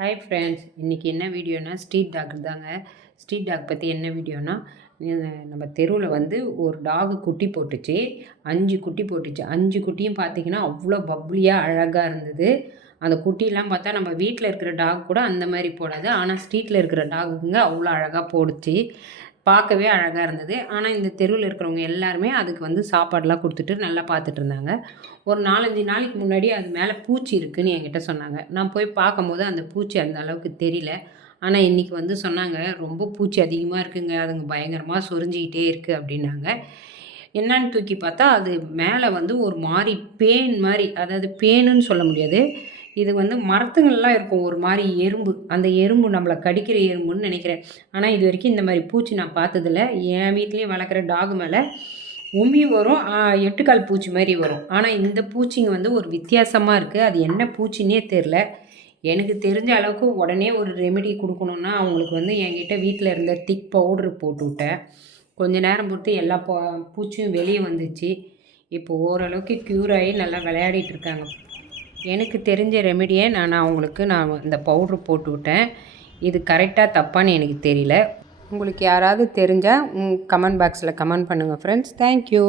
Hi friends, இன்றைக்கி என்ன வீடியோனா street dog தாங்க. ஸ்ட்ரீட் டாக் பற்றி என்ன வீடியோனா, நம்ம தெருவில் வந்து ஒரு டாகு குட்டி போட்டுச்சு. 5 குட்டி போட்டுச்சு. 5 குட்டியும் பார்த்திங்கன்னா அவ்வளோ பப்ளியாக அழகாக இருந்தது. அந்த குட்டிலாம் பார்த்தா நம்ம வீட்டில் இருக்கிற டாக் கூட அந்த மாதிரி போடாது. ஆனால் ஸ்ட்ரீட்டில் இருக்கிற டாகுங்க அவ்வளோ அழகாக போடுச்சு. பார்க்கவே அழகாக இருந்தது. ஆனால் இந்த தெருவில் இருக்கிறவங்க எல்லாருமே அதுக்கு வந்து சாப்பாடெலாம் கொடுத்துட்டு நல்லா பார்த்துட்டு இருந்தாங்க. ஒரு 4-5 நாளைக்கு முன்னாடி அது மேலே பூச்சி இருக்குதுன்னு என்கிட்ட சொன்னாங்க. நான் போய் பார்க்கும்போது அந்த பூச்சி அந்த அளவுக்கு தெரியல. ஆனால் இன்றைக்கி வந்து சொன்னாங்க, ரொம்ப பூச்சி அதிகமாக இருக்குங்க, அதுங்க பயங்கரமாக சொரிஞ்சிக்கிட்டே இருக்குது அப்படின்னாங்க. என்னான்னு தூக்கி பார்த்தா அது மேலே வந்து ஒரு மாதிரி பேன் மாதிரி, அதாவது பேனுன்னு சொல்ல முடியாது, இது வந்து மரத்துங்கள்லாம் இருக்கும் ஒரு மாதிரி எறும்பு. அந்த எறும்பு நம்மளை கடிக்கிற எறும்புன்னு நினைக்கிறேன். ஆனால் இது வரைக்கும் இந்த மாதிரி பூச்சி நான் பார்த்ததில்ல. என் வீட்லேயும் வளர்க்குற டாக் மேலே உமி வரும், 8 கால் பூச்சி மாதிரி வரும். ஆனால் இந்த பூச்சிங்க வந்து ஒரு வித்தியாசமாக இருக்குது. அது என்ன பூச்சின்னே தெரில. எனக்கு தெரிஞ்ச அளவுக்கு உடனே ஒரு ரெமெடி கொடுக்கணுன்னா அவங்களுக்கு வந்து என்கிட்ட வீட்டில் இருந்த திக் பவுட்ரு போட்டு விட்டேன். கொஞ்ச நேரம் பொறுத்து எல்லா பூச்சியும் வெளியே வந்துச்சு. இப்போ ஓரளவுக்கு க்யூர் ஆகி நல்லா விளையாடிட்டு இருக்காங்க. எனக்கு தெரிஞ்ச ரெமெடியை நான் இந்த பவுட்ரு போட்டு விட்டேன். இது கரெக்டாக தப்பான்னு எனக்கு தெரியல. உங்களுக்கு யாராவது தெரிஞ்சால் கமெண்ட் பாக்ஸில் கமெண்ட் பண்ணுங்கள் ஃப்ரெண்ட்ஸ். தேங்க்யூ.